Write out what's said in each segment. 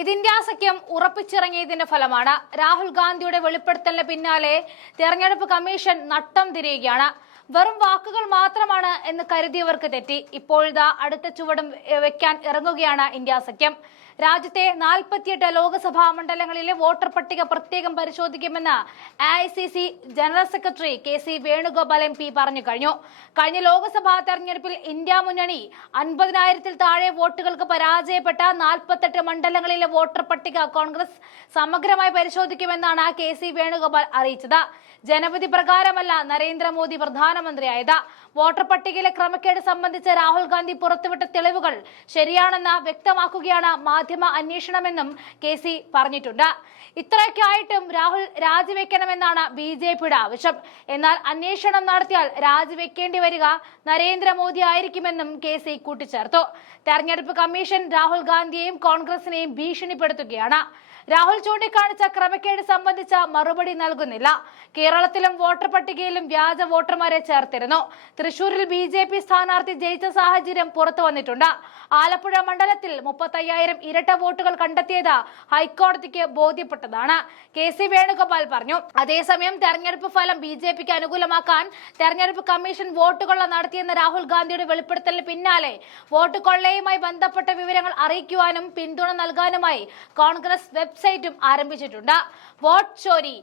ഇതിന്റെ സഖ്യം ഉറപ്പിച്ചിറങ്ങിയതിന്റെ ഫലമാണ്. രാഹുൽ ഗാന്ധിയുടെ വെളിപ്പെടുത്തലിന് പിന്നാലെ തെരഞ്ഞെടുപ്പ് കമ്മീഷൻ നട്ടം തിരിയുകയാണ്. വെറും വാക്കുകൾ മാത്രമാണ് എന്ന് കരുതിയവർക്ക് തെറ്റി. ഇപ്പോഴിതാ അടുത്ത ചുവടും വെക്കാൻ ഇറങ്ങുകയാണ് ഇന്ത്യ സഖ്യം. രാജ്യത്തെ 48 ലോക്സഭാ മണ്ഡലങ്ങളിലെ വോട്ടർ പട്ടിക പ്രത്യേകം പരിശോധിക്കുമെന്ന് AICC general secretary KC Venugopal MP പറഞ്ഞു കഴിഞ്ഞു. കഴിഞ്ഞ ലോക്സഭാ തെരഞ്ഞെടുപ്പിൽ ഇന്ത്യ മുന്നണി 50,000-ൽ താഴെ വോട്ടുകൾക്ക് പരാജയപ്പെട്ട 48 മണ്ഡലങ്ങളിലെ വോട്ടർ പട്ടിക കോൺഗ്രസ് സമഗ്രമായി പരിശോധിക്കുമെന്നാണ് KC വേണുഗോപാൽ അറിയിച്ചത്. ജനവിധി പ്രകാരമല്ല നരേന്ദ്രമോദി പ്രധാനമന്ത്രിയായത്. വോട്ടർ പട്ടികയിലെ ക്രമക്കേട് സംബന്ധിച്ച് രാഹുൽ ഗാന്ധി പുറത്തുവിട്ട തെളിവുകൾ ശരിയാണെന്ന് വ്യക്തമാക്കുകയാണ് മാധ്യമ അന്വേഷണമെന്നും KC പറഞ്ഞിട്ടുണ്ട്. ഇത്രയൊക്കെ ആയിട്ടും രാഹുൽ രാജിവെക്കണമെന്നാണ് BJPയുടെ ആവശ്യം. എന്നാൽ അന്വേഷണം നടത്തിയാൽ രാജിവെക്കേണ്ടി വരിക നരേന്ദ്രമോദി ആയിരിക്കുമെന്നും KC കൂട്ടിച്ചേർത്തു. തെരഞ്ഞെടുപ്പ് കമ്മീഷൻ രാഹുൽ ഗാന്ധിയെയും കോൺഗ്രസിനെയും ഭീഷണിപ്പെടുത്തുകയാണ്. രാഹുൽ ചൂണ്ടിക്കാണിച്ച ക്രമക്കേട് സംബന്ധിച്ച മറുപടി നൽകുന്നില്ല. കേരളത്തിലും വോട്ടർ പട്ടികയിലും വ്യാജ വോട്ടർമാരെ ചേർത്തിരുന്നു. തൃശൂരിൽ BJP സ്ഥാനാർത്ഥി ജയിച്ച സാഹചര്യം പുറത്തു വന്നിട്ടുണ്ട്. ആലപ്പുഴ മണ്ഡലത്തിൽ 35,000 ഇരട്ട വോട്ടുകൾ കണ്ടെത്തിയത് ഹൈക്കോടതിക്ക് ബോധ്യപ്പെട്ടതാണ് KC വേണുഗോപാൽ പറഞ്ഞു. അതേസമയം തെരഞ്ഞെടുപ്പ് ഫലം BJPക്ക് അനുകൂലമാക്കാൻ തെരഞ്ഞെടുപ്പ് കമ്മീഷൻ വോട്ട് കൊള്ള നടത്തിയെന്ന രാഹുൽ ഗാന്ധിയുടെ വെളിപ്പെടുത്തലിന് പിന്നാലെ വോട്ട് കൊള്ളയുമായി ബന്ധപ്പെട്ട വിവരങ്ങൾ അറിയിക്കുവാനും പിന്തുണ നൽകാനുമായി കോൺഗ്രസ് വെബ്സൈറ്റും ആരംഭിച്ചിട്ടുണ്ട്. വോട്ട് ചോരി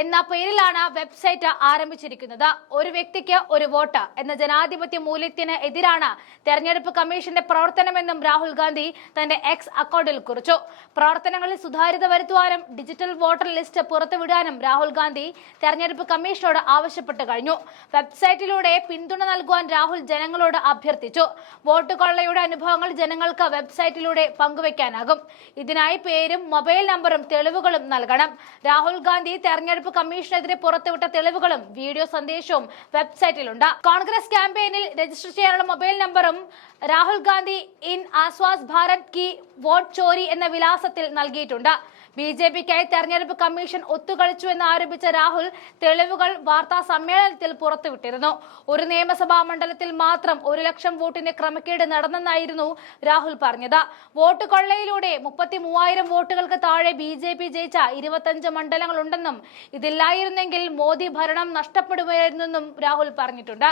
എന്ന പേരിലാണ് വെബ്സൈറ്റ് ആരംഭിച്ചിരിക്കുന്നത്. ഒരു വ്യക്തിക്ക് ഒരു വോട്ട് എന്ന ജനാധിപത്യ മൂല്യത്തിന് എതിരാണ് തെരഞ്ഞെടുപ്പ് കമ്മീഷന്റെ പ്രവർത്തനമെന്നും രാഹുൽ ഗാന്ധി തന്റെ X അക്കൗണ്ടിൽ കുറിച്ചു. പ്രവർത്തനങ്ങളിൽ സുതാര്യത വരുത്തുവാനും ഡിജിറ്റൽ വോട്ടർ ലിസ്റ്റ് പുറത്തുവിടാനും രാഹുൽ ഗാന്ധി തെരഞ്ഞെടുപ്പ് കമ്മീഷനോട് ആവശ്യപ്പെട്ടു കഴിഞ്ഞു. വെബ്സൈറ്റിലൂടെ പിന്തുണ നൽകുവാൻ രാഹുൽ ജനങ്ങളോട് അഭ്യർത്ഥിച്ചു. വോട്ട് കൊള്ളയുടെ അനുഭവങ്ങൾ ജനങ്ങൾക്ക് വെബ്സൈറ്റിലൂടെ പങ്കുവയ്ക്കാനാകും. ഇതിനായി പേരും മൊബൈൽ നമ്പറും തെളിവുകളും നൽകണം. രാഹുൽ ഗാന്ധി തെരഞ്ഞെടുപ്പ് കമ്മീഷനെതിരെ പുറത്തുവിട്ട തെളിവുകളും വീഡിയോ സന്ദേശവും വെബ്സൈറ്റിലുണ്ട്. കോൺഗ്രസ് ക്യാമ്പയിനിൽ രജിസ്റ്റർ ചെയ്യാനുള്ള മൊബൈൽ നമ്പറും രാഹുൽ ഗാന്ധി ഇൻ ആസ്വാസ് ഭാരത് കി വോട്ട് ചോരി എന്ന വിലാസത്തിൽ നൽകിയിട്ടുണ്ട്. BJPക്കായി തെരഞ്ഞെടുപ്പ് കമ്മീഷൻ ഒത്തുകളിച്ചു എന്ന് ആരോപിച്ച രാഹുൽ തെളിവുകൾ വാർത്താ സമ്മേളനത്തിൽ പുറത്തുവിട്ടിരുന്നു. ഒരു നിയമസഭാ മണ്ഡലത്തിൽ മാത്രം 1 ലക്ഷം വോട്ടിന്റെ ക്രമക്കേട് നടന്നെന്നായിരുന്നു രാഹുൽ പറഞ്ഞത്. വോട്ട് കൊള്ളയിലൂടെ 33,000 വോട്ടുകൾക്ക് താഴെ BJP ജയിച്ച 25 മണ്ഡലങ്ങളുണ്ടെന്നും ഇതില്ലായിരുന്നെങ്കിൽ മോദി ഭരണം നഷ്ടപ്പെടുമായിരുന്നെന്നും രാഹുൽ പറഞ്ഞിട്ടുണ്ട്.